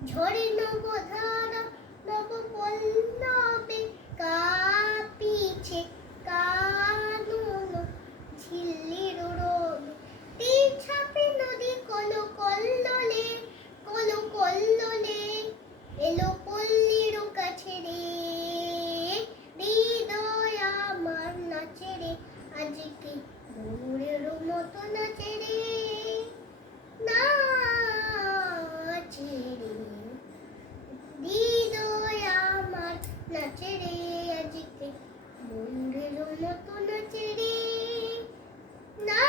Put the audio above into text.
ঝরে নবধারা নব পল্লবে কাঁপিছে কানন ঝিল্লির রোদে তীর ছাপে নদী কলকল্লোলে কলকল্লোলে এলো পল্লীর কাছে রে হৃদয় আমার নাচে রে আজকে ভোরের মতো নাচে রে নাচে রে হৃদয় আমার নাচে রে আজকে ভোরের মতো নাচে রে না